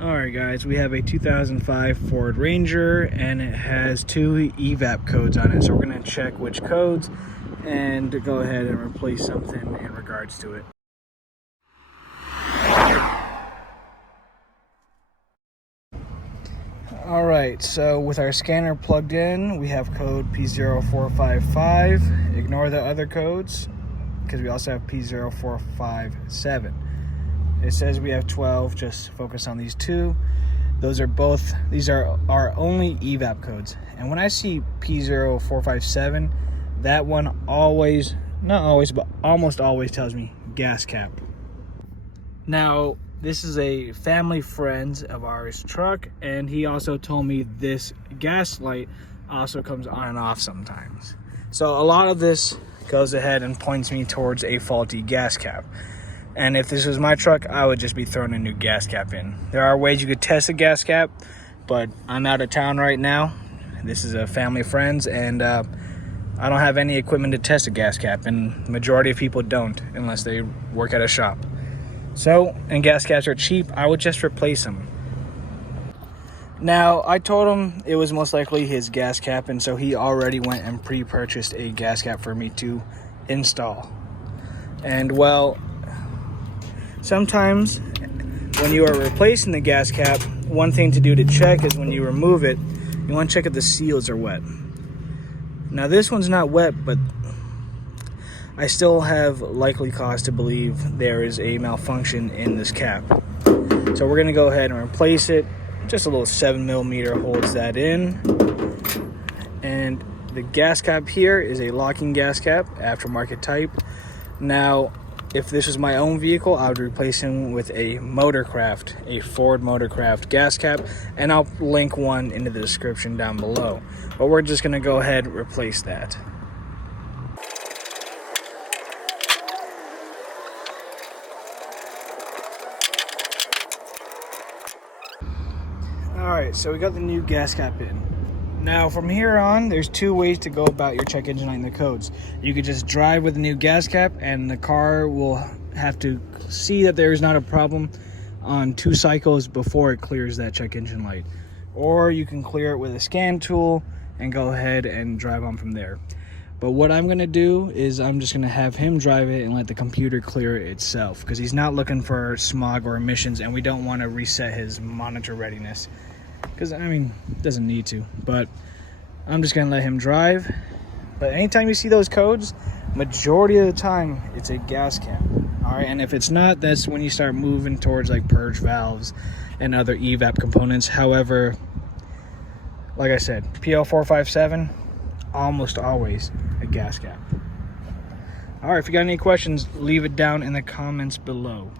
Alright guys, we have a 2005 Ford Ranger and it has 2 evap codes on it. So we're going to check which codes and go ahead and replace something in regards to it. Alright, so with our scanner plugged in, we have code P0455. Ignore the other codes because we also have P0457. It says we have 12, just focus on these 2. These are our only evap codes. And when I see P0457, that one always, not always, but almost always tells me gas cap. Now, this is a family friend of ours truck, and he also told me this gas light also comes on and off sometimes. So a lot of this goes ahead and points me towards a faulty gas cap. And if this was my truck, I would just be throwing a new gas cap in. There are ways you could test a gas cap, but I'm out of town right now. This is a family of friends, and I don't have any equipment to test a gas cap, and the majority of people don't unless they work at a shop. So, and gas caps are cheap, I would just replace them. Now, I told him it was most likely his gas cap, and so he already went and pre-purchased a gas cap for me to install. And well, sometimes when you are replacing the gas cap, one thing to do to check is when you remove it, you want to check if the seals are wet. Now this one's not wet, but I still have likely cause to believe there is a malfunction in this cap. So we're going to go ahead and replace it. Just a little 7mm holds that in. And the gas cap here is a locking gas cap, aftermarket type. Now, if this was my own vehicle, I would replace him with a Motorcraft, a Ford Motorcraft gas cap, and I'll link one into the description down below. But we're just going to go ahead and replace that. Alright, so we got the new gas cap in. Now from here on, there's 2 ways to go about your check engine light in the codes. You could just drive with a new gas cap and the car will have to see that there is not a problem on 2 cycles before it clears that check engine light. Or you can clear it with a scan tool and go ahead and drive on from there. But what I'm going to do is I'm just going to have him drive it and let the computer clear it itself, because he's not looking for smog or emissions, and we don't want to reset his monitor readiness. Because, I mean, it doesn't need to, but I'm just going to let him drive. But anytime you see those codes, majority of the time, it's a gas cap. All right, and if it's not, that's when you start moving towards like purge valves and other evap components. However, like I said, P0457, almost always a gas cap. All right, if you got any questions, leave it down in the comments below.